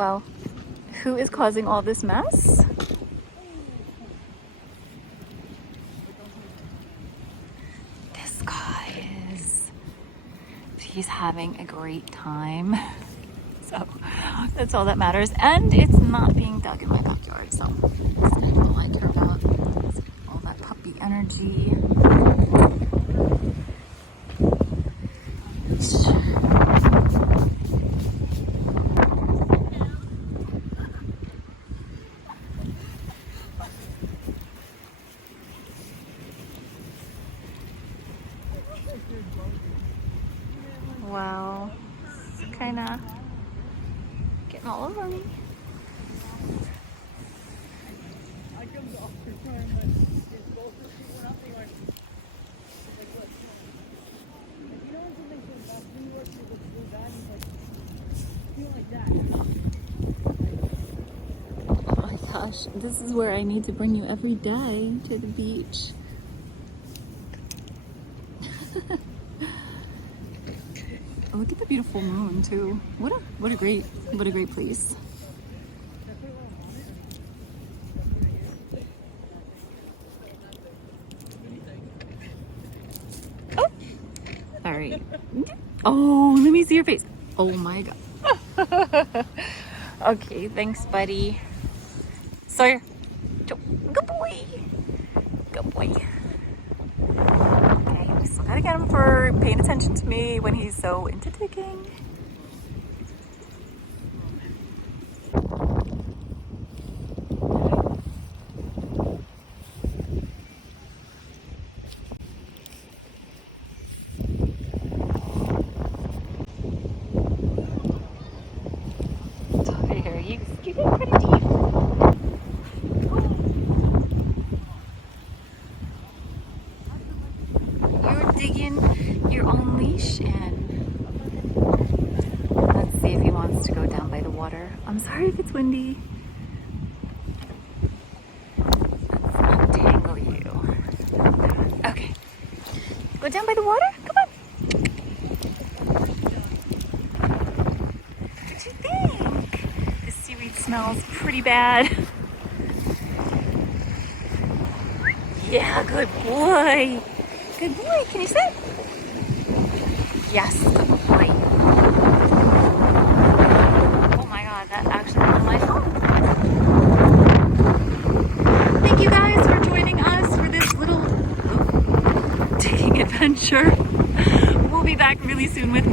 Well, who is causing all this mess? This guy is. He's having a great time. So that's all that matters. And it's not being dug in my backyard. So that's all I care about. All that puppy energy. Wow, it's kind of getting all over me. Oh my gosh, this is where I need to bring you every day to the beach. Oh, look at the beautiful moon too. What a great place. Oh, all right. Oh, let me see your face. Oh my god. Okay, thanks, buddy. Sawyer, good boy. Good boy. Okay, we still gotta get him for paying attention to me when he's so into digging. Sawyer, you get pretty deep. You're digging your own leash in. Let's see if he wants to go down by the water. I'm sorry if it's windy. Let's untangle you. Okay. Go down by the water? Come on. What do you think? This seaweed smells pretty bad. Yeah, good boy. Good boy. Can you sit? Yes, good boy. Oh my god, that actually was my phone. Thank you guys for joining us for this little digging adventure. We'll be back really soon with